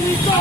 dito!